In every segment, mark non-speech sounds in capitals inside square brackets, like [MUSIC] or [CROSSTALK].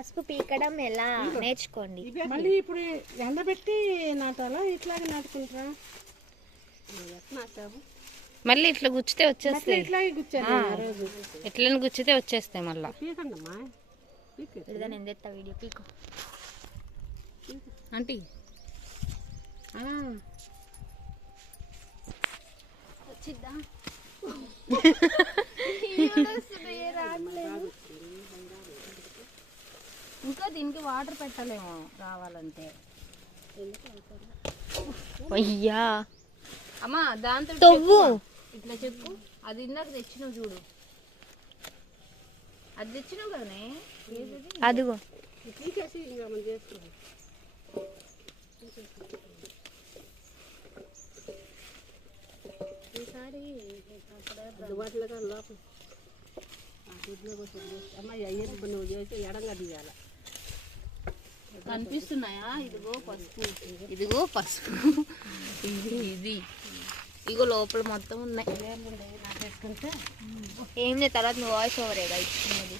పసుపు పీకడం ఎలా? నేర్చుకోండి. మళ్ళీ ఇప్పుడు ఎండబెట్టి నాటాలా? ఇట్లాగే నాటుకుంటారా? మళ్ళీ ఇట్లా గుచ్చితే వచ్చేస్తాయి. ఇట్లాగే గుచ్చాను ఆ రోజు. ఎట్లని గుచ్చితే వచ్చేస్తాయి మళ్ళా. తెస్తా వీడియో పీకు. ఆంటీ. ఆ, వచ్చిద్దా? [LAUGHS] ఇంకా దీనికి వాటర్ పెట్టలేము రావాలంటే. అయ్యా. అమ్మా దాంతో తవ్వు. ఇట్లా చెప్పు. అది ఇందాక తెచ్చినావు చూడు. అది తెచ్చినావు కదనే? అదిగో. పీకేసి ఇంకా మనం చేసుకోవాలి ఈసారి అందుబాటులో లోపల. అమ్మ అయ్యేది కొన్ని నువ్వు చేసి ఎడంగా తీయాలి. కనిపిస్తున్నాయా? ఇదిగో పసుపు. ఇదిగో పసుపు. ఇది ఇది. ఇగో లోపల మొత్తం ఉన్నాయి. ఏం లేదు తర్వాత నువ్వు వాయిస్ ఓవరేగా ఇచ్చినది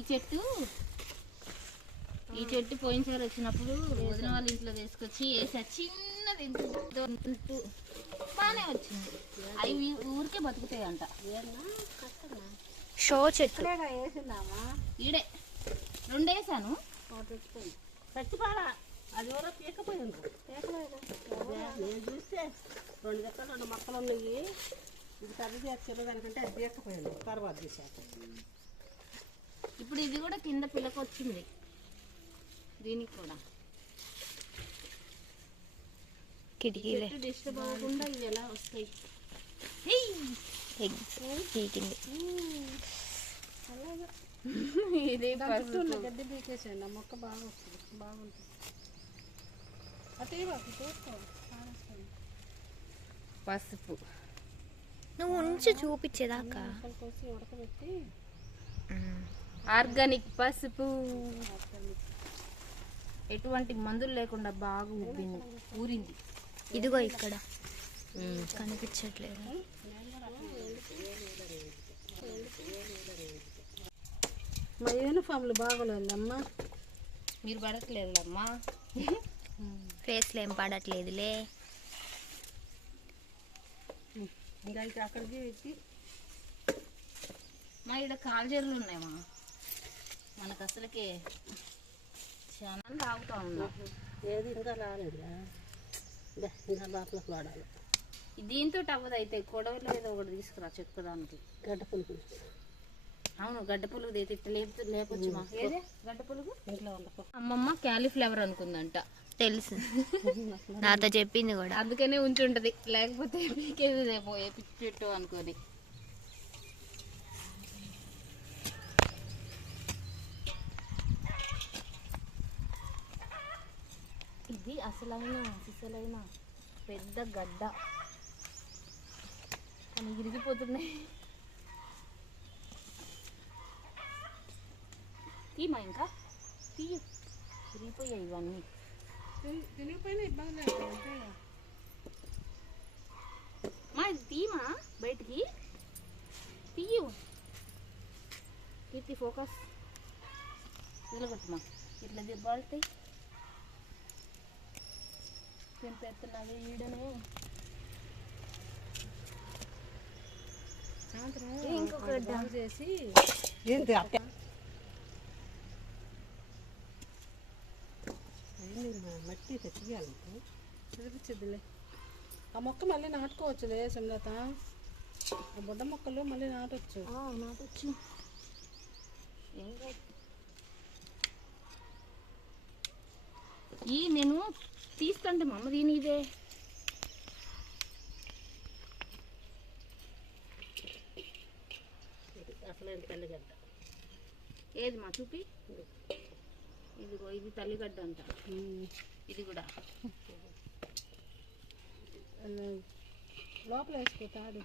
ఈ చెట్టు. ఈ చెట్టు పోయినసారి వచ్చినప్పుడు వదిన వాళ్ళ ఇంట్లో తీసుకొచ్చి వేసా. చిన్నది బాగానే వచ్చింది. అవి ఊరికే బతుకుతాయంట. షో చెట్టు. ఈడే. రెండు వేసాను అది ఎవరో పీకపోయింది నేను చూస్తే రెండు దగ్గర రెండు మొక్కలు ఉన్నాయి. ఇది పెద్ద చేసి దానికంటే అది పీకపోయింది తర్వాత తీసాక ఇప్పుడు ఇది కూడా కింద పిల్లకి వచ్చింది. దీనికి కూడా. కిటికీలే డిస్టర్బ్ అవ్వకుండా ఇవి ఎలా వస్తాయి? ఎగ్స్ పీకింది. ఇదే చుట్టూ ఉన్న గడ్డి పీకేసేయండి. ఆ మొక్క బాగా వస్తుంది. బాగుంటుంది. అటే బాబు చూసుకో. పసుపు. నువ్వు ఉంచి చూపించేదాకా. కోసి ఉడకబెట్టి ఆర్గానిక్ పసుపు. ఎటువంటి మందులు లేకుండా బాగా ఉబ్బింది ఊరింది. ఇదిగో ఇక్కడ. కనిపించట్లేదు. మా యూనిఫామ్లు బాగోలేదమ్మా. మీరు పడట్లేదు అమ్మా ఫేస్లో ఏం పడట్లేదులే. ఇంకా అక్కడికి మా ఇక్కడ కాల్జర్లు ఉన్నాయమ్మా. మనకు అసలుకే చాలా తాగుతా ఉన్నా. ఏది ఇంకా రాలేదురా. ఇంకా లోపలికి వాడాలి. దీంతో అవ్వదు అయితే కొడవలో ఏదో ఒకటి తీసుకురా చెక్కడానికి గడ్డ పులుపు అవును గడ్డ పులుగు లేపు లేపొచ్చు మా. ఏదే? గడ్డ పులుగు? ఇంట్లో ఉండకు అమ్మమ్మ క్యాలీఫ్లవర్ అనుకుందంట. తెలుసు. [LAUGHS] నాతో చెప్పింది కూడా. అందుకనే ఉంచుంటది. లేకపోతే పీకేది రేపు పిచ్చి అనుకొని ఇది అసలైన అసలైన పెద్ద గడ్డ. కానీ విరిగిపోతున్నాయి. తీమా ఇంకా. తీయు. విరిగిపోయాయి ఇవన్నీ. తినిగిపోయినా ఇబ్బంది లేదు అంటే మా ఇది తీమా బయటికి. తీయు. కీర్తి ఫోకస్ నిలబెట్టుమా. ఇట్లా దెబ్బాలుతాయి ఈడనే? ఇంకొక చేసి ఏంటి మట్టి తెచ్చియాలి ఆ మొక్క మళ్ళీ నాటుకోవచ్చులే సుమలత ఆ బుడ్డ మొక్కలు మళ్ళీ నాటొచ్చు. నాటొచ్చు. ఏం కాదు. ఈ నేను తీస్తుంటే మా అమ్మ దీని ఇదే అసలు తల్లిగడ్డ ఏది మా చూపి? ఇదిగో ఇది తల్లిగడ్డ అంట. ఇది కూడా. లోపల వేసుకో తాడు.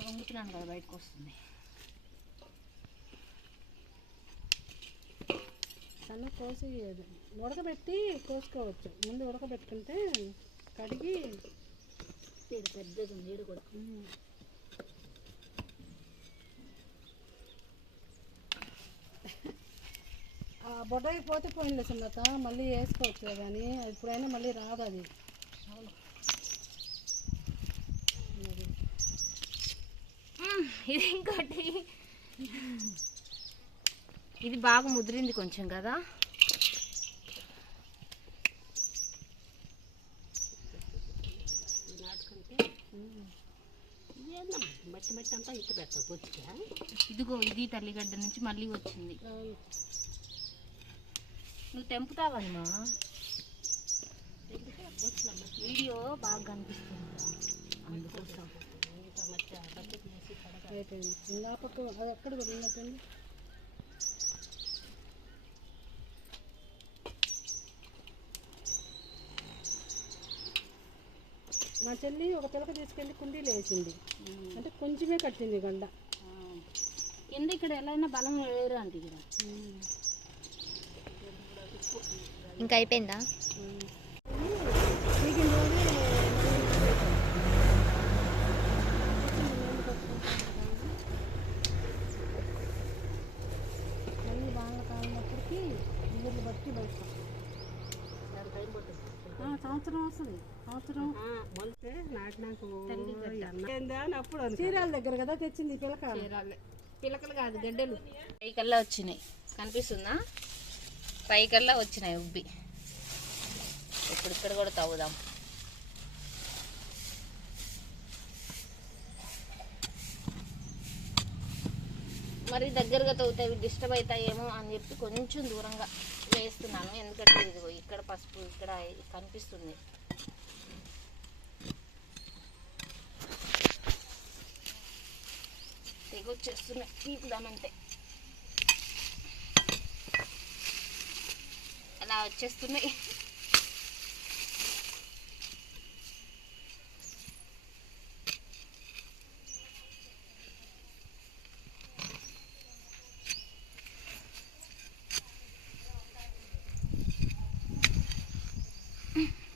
వండుతున్నాను కదా బయటకు వస్తుంది. సన్న కోసి ఉడకబెట్టి కోసుకోవచ్చు. ముందు ఉడకబెట్టుకుంటే కడిగి ఇది పెద్దది ఉంది ఈడు కూడా ఆ బొడ్డాయి పోతే పోయింది సున్నత మళ్ళీ వేసుకోవచ్చు కదా అని ఇప్పుడైనా మళ్ళీ రాదు అది. ఇది ఇంకోటి. ఇది బాగా ముదిరింది కొంచెం కదా. నాటుకుంటే మట్టి మట్టి అంతా ఇట్టు పెట్టవు బొచ్చిగా ఇదిగో ఇది తల్లిగడ్డ నుంచి మళ్ళీ వచ్చింది. నువ్వు తెంపుతావమ్మా. వీడియో బాగా కనిపిస్తుంది. అందుకోసం. పక్క అది ఎక్కడ చెల్లి ఒక పిలక తీసుకెళ్ళి కుండీలు వేసింది. అంటే కొంచెమే కట్టింది గండ. కింద ఇక్కడ ఎలా అయినా బలం వేరు అంటే ఇక్కడ? ఇంకా అయిపోయిందా? సంవత్సరం వస్తుంది. చీరాల దగ్గర కదా తెచ్చింది పిలక? పిలకలు కాదు గడ్డలు. పైకల్లా వచ్చినాయి. కనిపిస్తుందా? పైకల్లా వచ్చినాయి ఉబ్బి. ఇప్పుడు ఇక్కడ కూడా తవ్వుదాం. మరి దగ్గరగా తవ్వుతాయి అవి డిస్టర్బ్ అవుతాయేమో అని చెప్పి కొంచెం దూరంగా వేస్తున్నాను. ఎందుకంటే ఇదిగో ఇక్కడ పసుపు ఇక్కడ కనిపిస్తుంది. తెగొచ్చేస్తున్నాయి పీకుదామంటే అలా వచ్చేస్తున్నాయి.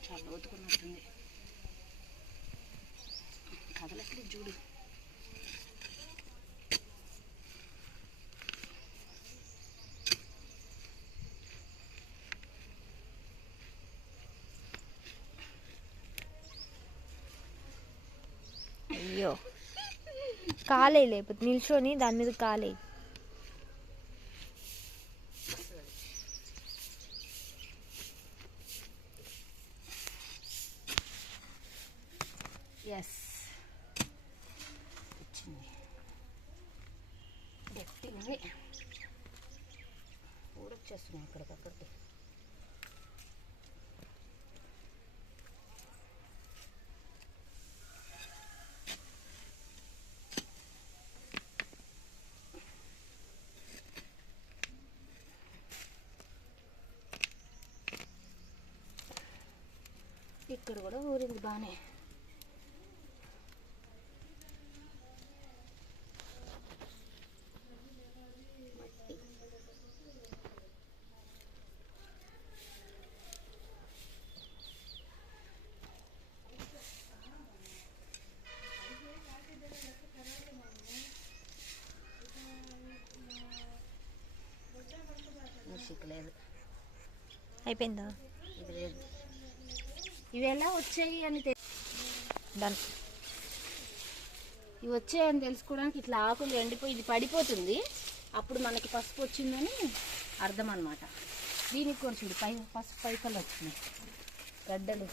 చాలా లోతుకున్నట్టుంది కదలట్లేదు చూడు అయ్యో కాలే లేకపోతే నిల్చొని దాని మీద కాలే. ఎస్ వచ్చింది. గట్టి ఉంది ఊడొచ్చేస్తున్నాయి ఇక్కడికక్కడికి ఇక్కడ కూడా ఊరింది బాగానే లేదు అయిపోయిందా ఇది లేదు ఇవి ఎలా వచ్చాయి అని తె- డన్ ఇవి వచ్చాయని తెలుసుకోవడానికి ఇట్లా ఆకులు ఎండిపోయి ఇది పడిపోతుంది. అప్పుడు మనకి పసుపు వచ్చిందని అర్థం అనమాట దీనికి కూడా చూడు పై పసుపు పైకలు వచ్చినాయి. గడ్డలు.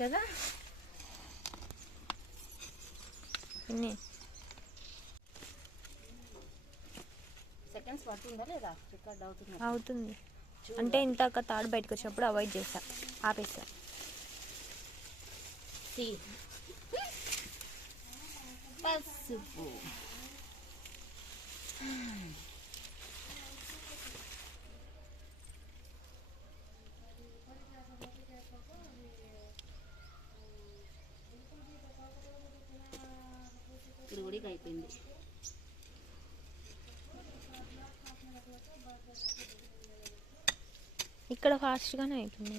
కదా? సెకండ్స్ పడుతుందా లేదా? రికార్డ్ అవుతుందా? అవుతుంది. అంటే ఇంతక తాడు బయటకు వచ్చినప్పుడు అవాయిడ్ చేసా ఆపేసా పసుపు అయిపోయింది ఇక్కడ ఫాస్ట్గానే అవుతుంది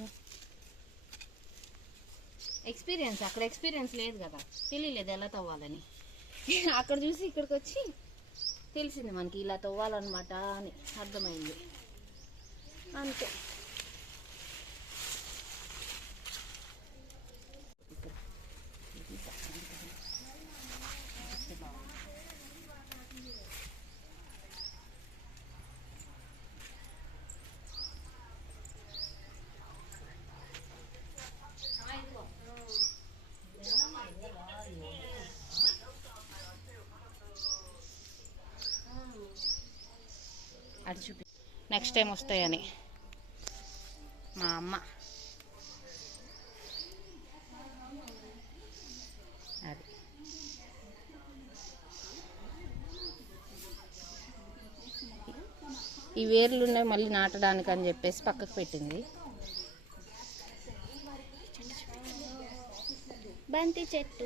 ఎక్స్పీరియన్స్ అక్కడ ఎక్స్పీరియన్స్ లేదు కదా. తెలియలేదు ఎలా తవ్వాలని. అక్కడ చూసి ఇక్కడికి వచ్చి తెలిసింది మనకి ఇలా తవ్వాలన్నమాట అని అర్థమైంది. అంతే అది చూపి నెక్స్ట్ టైం వస్తాయని. మా అమ్మ. అది. ఈ వేర్లు ఉన్నాయి మళ్ళీ నాటడానికి అని చెప్పేసి పక్కకు పెట్టింది. బంతి చెట్టు.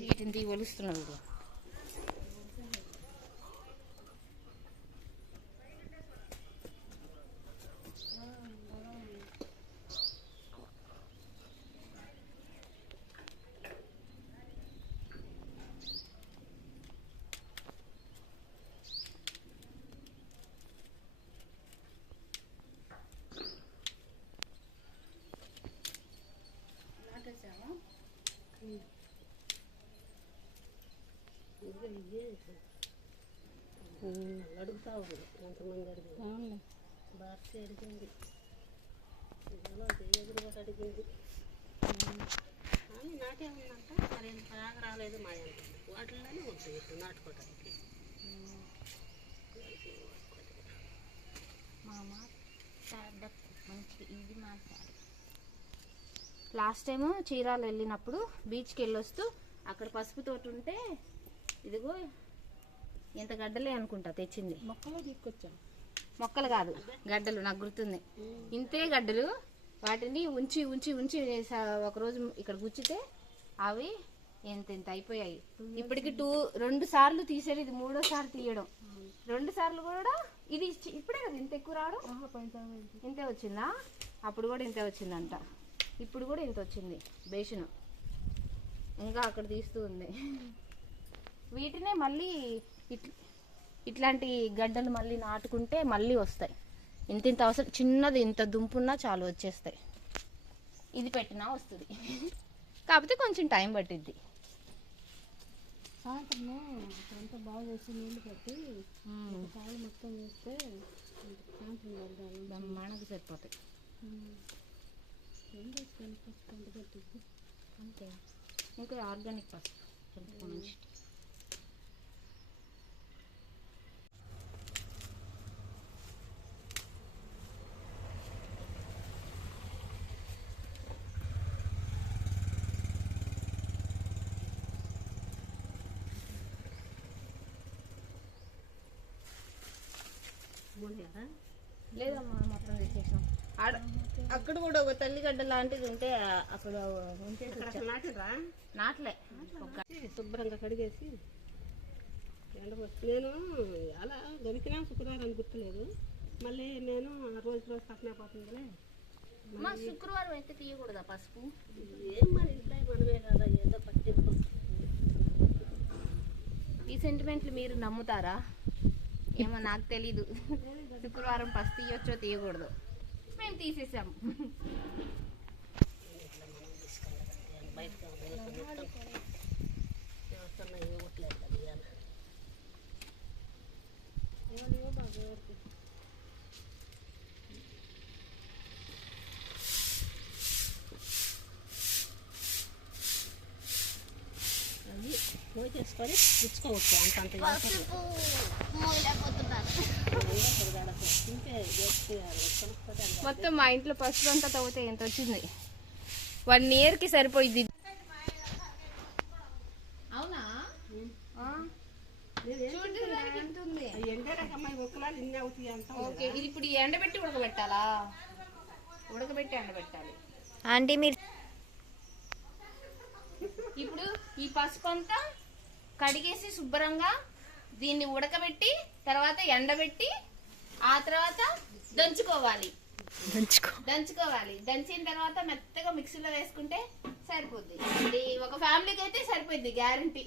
వీటిని తీ ఉంది ఎంతమంది అడిగింది? భారతి అడిగింది. ఇవాళ జయగురు కూడా అడిగింది. కానీ నాటే ఉందంట మరి రాలేదు మా వాటిల్లోనే ఉంటుంది ఇప్పుడు నాటుకోవడానికి మా అమ్మ స్టాండప్ మంచిది ఇది మాట్లాడు లాస్ట్ టైము చీరాలు వెళ్ళినప్పుడు బీచ్కి వెళ్ళొస్తూ అక్కడ పసుపు తోట ఉంటే ఇదిగో ఇంత గడ్డలే అనుకుంటా తెచ్చింది. మొక్కలో తీసుకొచ్చాం మొక్కలు కాదు గడ్డలు నాకు గుర్తుంది. ఇంతే గడ్డలు వాటిని ఉంచి ఉంచి ఉంచి ఒకరోజు ఇక్కడ గుచ్చితే అవి ఎంత ఎంత అయిపోయాయి. ఇప్పటికి టూ రెండు సార్లు తీసేది ఇది మూడోసారి తీయడం. రెండు సార్లు కూడా ఇది ఇచ్చి- ఇప్పుడే కదా ఇంత ఎక్కువ రావడం? ఇంతే వచ్చిందా? అప్పుడు కూడా ఇంతే వచ్చిందంట. ఇప్పుడు కూడా ఇంత వచ్చింది బేషను. ఇంకా అక్కడ తీస్తూ ఉంది. వీటినే మళ్ళీ ఇట్లాంటి గడ్డలు మళ్ళీ నాటుకుంటే మళ్ళీ వస్తాయి. ఇంత ఇంత అవసరం చిన్నది ఇంత దుంపున్నా చాలు వచ్చేస్తాయి. ఇది పెట్టినా వస్తుంది. కాకపోతే కొంచెం టైం పట్టిద్ది. సాయంత్రము అంతా బాగా చేసి నీళ్ళు కట్టి కాయలు మొత్తం వేస్తే సాయంత్రం పడదాను బ్రహ్మాండంగా సరిపోతాయి ఏం చేసుకొని ఫస్ట్ కంట కట్టింది అంతే ఇంకా ఆర్గానిక్ పసుపు కొంచెం మంచి మూడేరా లేదమ్మా మొత్తం తెచ్చేసాం ఆడ అక్కడ కూడా ఒక తల్లిగడ్డ లాంటిది ఉంటే అక్కడ ఉంటే నాట్లే. శుభ్రంగా కడిగేసి నేను అలా దొరికినా శుక్రవారం గుర్తులేదు. మళ్ళీ నేను రోజు రోజు తక్కువ పోతుందిలే. మా శుక్రవారం అయితే తీయకూడదా పసుపు? ఏం మరి ఇంట్లో మనమే కదా ఏదో పట్టింపు. ఈ సెంటిమెంట్లు మీరు నమ్ముతారా? ఏమో నాకు తెలీదు. శుక్రవారం ఫస్ట్ తీయొచ్చో తీయకూడదు. మేము తీసేసాము ఏమో బాగా పోయి చేసుకొని తెచ్చుకోవచ్చు అంత అంత మొత్తం మా ఇంట్లో పసుపు అంతా తవ్వితే ఎంత వచ్చింది? వన్ ఇయర్కి సరిపోయింది అవునా? అంత ఓకే ఇది ఇప్పుడు ఎండబెట్టి ఉడకబెట్టాలా? ఉడకబెట్టి ఎండబెట్టాలి. ఆంటీ మీరు ఇప్పుడు ఈ పసుపు అంతా కడిగేసి శుభ్రంగా దీన్ని ఉడకబెట్టి తర్వాత ఎండబెట్టి ఆ తర్వాత దంచుకోవాలి. దంచుకో. దంచుకోవాలి. దంచిన తర్వాత మెత్తగా మిక్సీలో వేసుకుంటే సరిపోద్ది. ఇది ఒక ఫ్యామిలీకి అయితే సరిపోద్ది గ్యారంటీ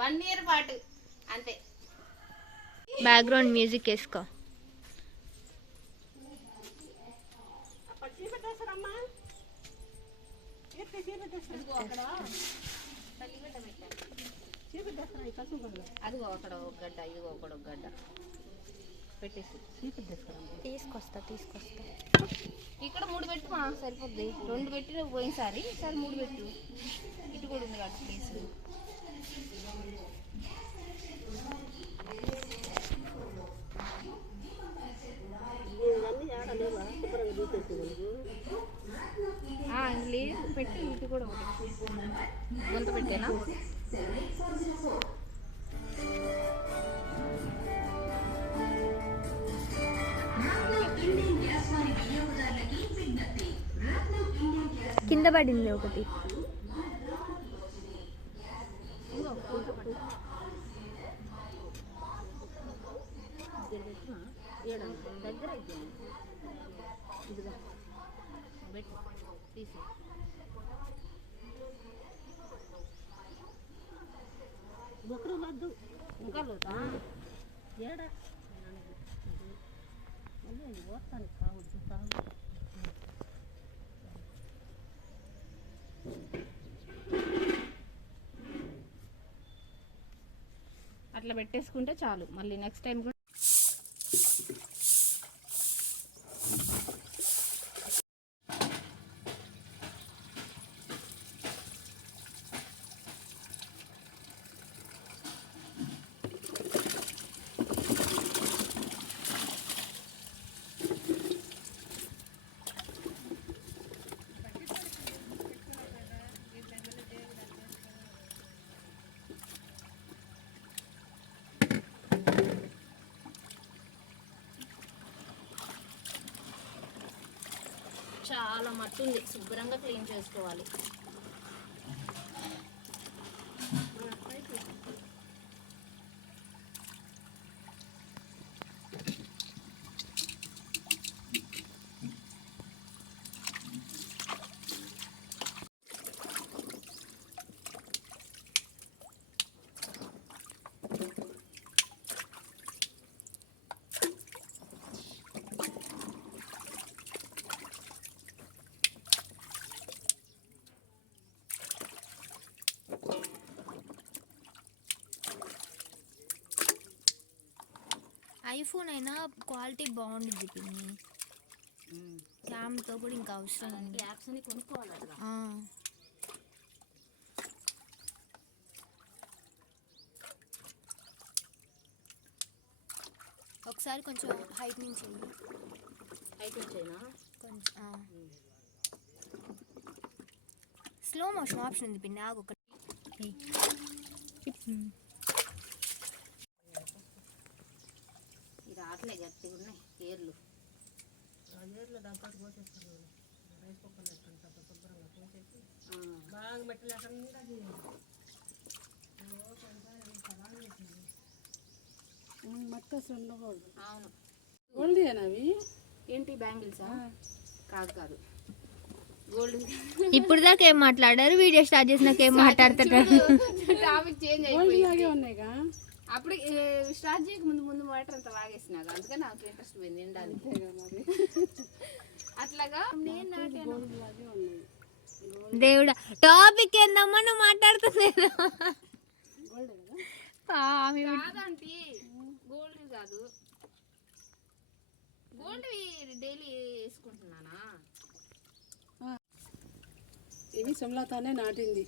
వన్ ఇయర్ పాటు. అంతే. బ్యాక్గ్రౌండ్ మ్యూజిక్ వేసుకో. అక్కడ తల్లిగడ్డ పెట్టాను చీపెట్టేస్తారా ఈ పసుపు కూడా అదిగో అక్కడ ఒక గడ్డ ఇదిగో ఒకడు ఒక గడ్డ పెట్టేసి. తీసుకొస్తా తీసుకొస్తా. ఇక్కడ మూడు పెట్టు మా సరిపోద్ది. రెండు పెట్టి పోయినసారి ఈసారి మూడు పెట్టు. ఇటు కూడా ఉంది కాబట్టి ప్లీజ్ లేదు పెట్టు ఇటు కూడా ఒకటి. గుంత పెట్టేనా? కింద పడింది ఒకటి. దగ్గర బుక్కడు వద్దు ఇంకా లోతా ఏడా మళ్ళీ కావద్దు కావద్దు. అట్లా పెట్టేసుకుంటే చాలు. మళ్ళీ నెక్స్ట్ టైం కూడా చాలా మట్టి ఉంది శుభ్రంగా క్లీన్ చేసుకోవాలి. ఐఫోన్ అయినా క్వాలిటీ బాగుంటుంది పిన్ని. క్యామ్తో కూడా ఇంకా అవసరం ఉంది. యాప్స్ కొనుక్కోవాలి. ఒకసారి కొంచెం హైట్ నుంచి. అయితే వచ్చాయినా కొంచెం స్లో మోషన్ ఆప్షన్ ఉంది పిన్ని ఆగు ఒకటి ఏయ్. ఉమ్. ఇది ఉన్నాయి ఏర్లు. దాంతో పోసేస్తాను రైస్ కుక్కర్ శుభ్రంగా పోసేసి ఆ, బాగా మెట్టు లేకుండా మట్టి అసలు ఉండకూడదు. అవును. గోల్డ్ అవి? ఏంటి బ్యాంగిల్సా? కాదు కాదు. గోల్డ్ ఇప్పుడు దాకా ఏం మాట్లాడారు? వీడియో స్టార్ట్ చేసినాక ఏం మాట్లాడుతున్నారు టాపిక్ చేంజ్ అయిపోయింది. అప్పుడు స్టార్ట్ చేయక ముందు ముందు వాటర్ అంతా లాగేసినాక అందుకే నాకు ఇంట్రెస్ట్ పోయింది తినడానికి. మరి. అట్లాగా నేను నాటాను దేవుడా టాపిక్ ఏందమ్మా నువ్వు మాట్లాడుతున్నాను గోల్డ్ కదా? కాదంటీ గోల్డ్ కాదు. ఓన్లీ డైలీ వేసుకుంటున్నానా? ఇవి సుమలతానే నాటింది.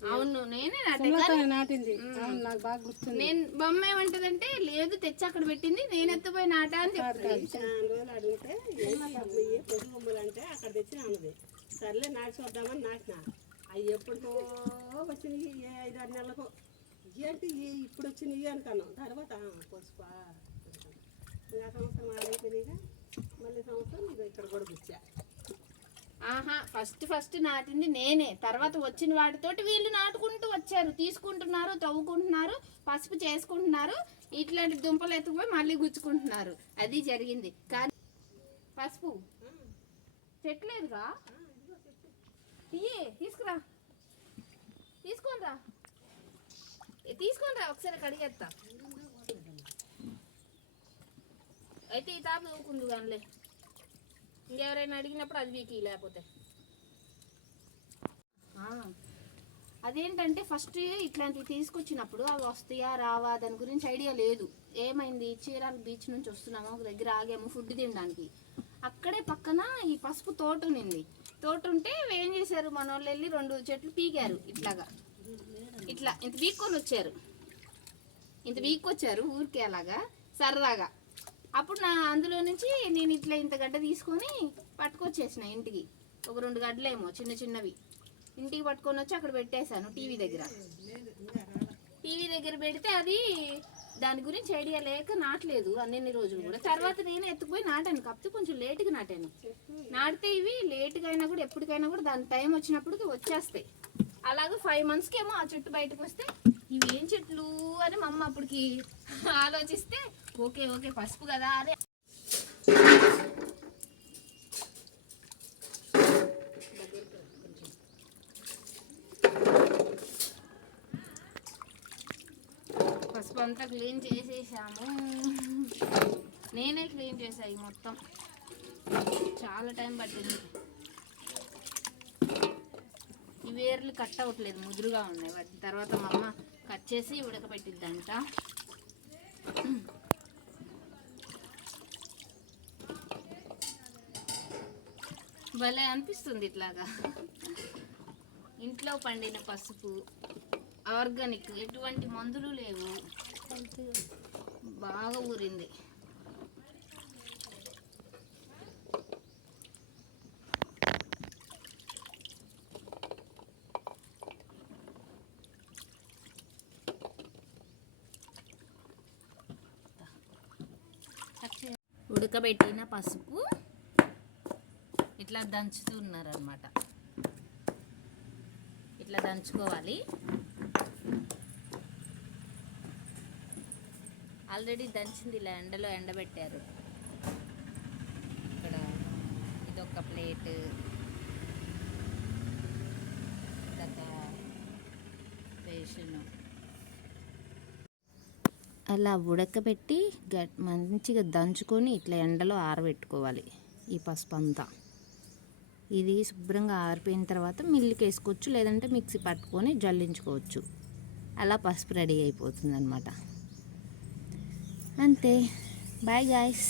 అవును నేనే నాటే నాటింది. అవును నాకు బాగా గుర్తుంది. నేను బొమ్మ ఏమంటదంటే లేదు తెచ్చి అక్కడ పెట్టింది నేను ఎత్తుపోయి నాటా అని చెప్తాను చాలా రోజులు అడిగితే పొద్దు బొమ్మలు అంటే అక్కడ తెచ్చిన అన్నది సర్లే నాటి చూద్దామని నాటిన. అవి ఎప్పుడుకో వచ్చినాయి ఏ ఐదు ఆరు నెలలకు ఏంటి ఇప్పుడు వచ్చినాయి అనుకున్నాం. తర్వాత పసుపా ఇంకా సంవత్సరం ఆడైపోయినాయిగా మళ్ళీ సంవత్సరం ఇక ఇక్కడ కూడా గుచ్చా ఆహా ఫస్ట్ ఫస్ట్ నాటింది నేనే. తర్వాత వచ్చిన వాటితోటి వీళ్ళు నాటుకుంటూ వచ్చారు. తీసుకుంటున్నారు తవ్వుకుంటున్నారు పసుపు చేసుకుంటున్నారు ఇట్లాంటి దుంపలు ఎత్తుకుపోయి మళ్ళీ గుచ్చుకుంటున్నారు. అది జరిగింది. కానీ పసుపు. చెట్లేదురా? ఇయ్యే తీసుకురా. తీసుకోనరా తీసుకోనరా ఒకసారి కడిగేస్తా అయితే ఈ తాప ఊకుంది కానీ ఇంకెవరైనా అడిగినప్పుడు అది వీక్ లేకపోతే. అదేంటంటే ఫస్ట్ ఇట్లాంటివి తీసుకొచ్చినప్పుడు అవి వస్తాయా రావా దాని గురించి ఐడియా లేదు. ఏమైంది? చీరాల బీచ్ నుంచి వస్తున్నాము ఒక దగ్గర ఆగాము ఫుడ్ తినడానికి. అక్కడే పక్కన ఈ పసుపు తోట ఉన్నింది తోట ఉంటే ఏం చేశారు? మన వాళ్ళు వెళ్ళి రెండు చెట్లు పీకారు ఇట్లాగా. ఇట్లా ఇంత వీక్కొని వచ్చారు. ఇంత వీక్ వచ్చారు ఊరికే అలాగా సరదాగా. అప్పుడు నా అందులో నుంచి నేను ఇట్లా ఇంత గడ్డ తీసుకొని పట్టుకొచ్చేసిన ఇంటికి. ఒక రెండు గడ్డలేమో చిన్న చిన్నవి. ఇంటికి పట్టుకొని వచ్చి అక్కడ పెట్టేశాను టీవీ దగ్గర. టీవీ దగ్గర పెడితే అది దాని గురించి ఐడియా లేక నాటలేదు అన్ని రోజులు కూడా. తర్వాత నేను ఎత్తుకుపోయి నాటాను. కాకపోతే కొంచెం లేటుగా నాటాను. నాటితే ఇవి లేటుగా అయినా కూడా ఎప్పటికైనా కూడా దాని టైం వచ్చినప్పటికి వచ్చేస్తాయి. అలాగే ఫైవ్ మంత్స్కి ఏమో ఆ చెట్టు బయటకు వస్తే ఇవి ఏం చెట్లు అని మా అమ్మ అప్పటికి ఆలోచిస్తే ఓకే ఓకే పసుపు కదా అదే పసుపు అంతా క్లీన్ చేసేసాము. నేనే క్లీన్ చేసాయి మొత్తం. చాలా టైం పట్టింది. ఈ వేర్లు కట్ అవ్వట్లేదు ముదురుగా ఉన్నాయి. వాటి తర్వాత మా అమ్మ కట్ చేసి ఉడకబెట్టిద్దంట భలే అనిపిస్తుంది ఇట్లాగా. ఇంట్లో పండిన పసుపు ఆర్గానిక్ ఎటువంటి మందులు లేవు. బాగా ఊరింది. ఉడకబెట్టిన పసుపు ఇట్లా దంచుతున్నారనమాట ఇట్లా దంచుకోవాలి. ఆల్రెడీ దంచింది ఇలా ఎండలో ఎండబెట్టారు. ఇక్కడ ఇదొక ప్లేట్. ఇదొక బేషను అలా ఉడకబెట్టి గట్ మంచిగా దంచుకొని ఇట్లా ఎండలో ఆరబెట్టుకోవాలి ఈ పసుపు అంతా ఇది శుభ్రంగా ఆరిపోయిన తర్వాత మిల్లుకి వేసుకోవచ్చు లేదంటే మిక్సీ పట్టుకొని జల్లించుకోవచ్చు. అలా పసుపు రెడీ అయిపోతుంది అనమాట అంతే. Bye guys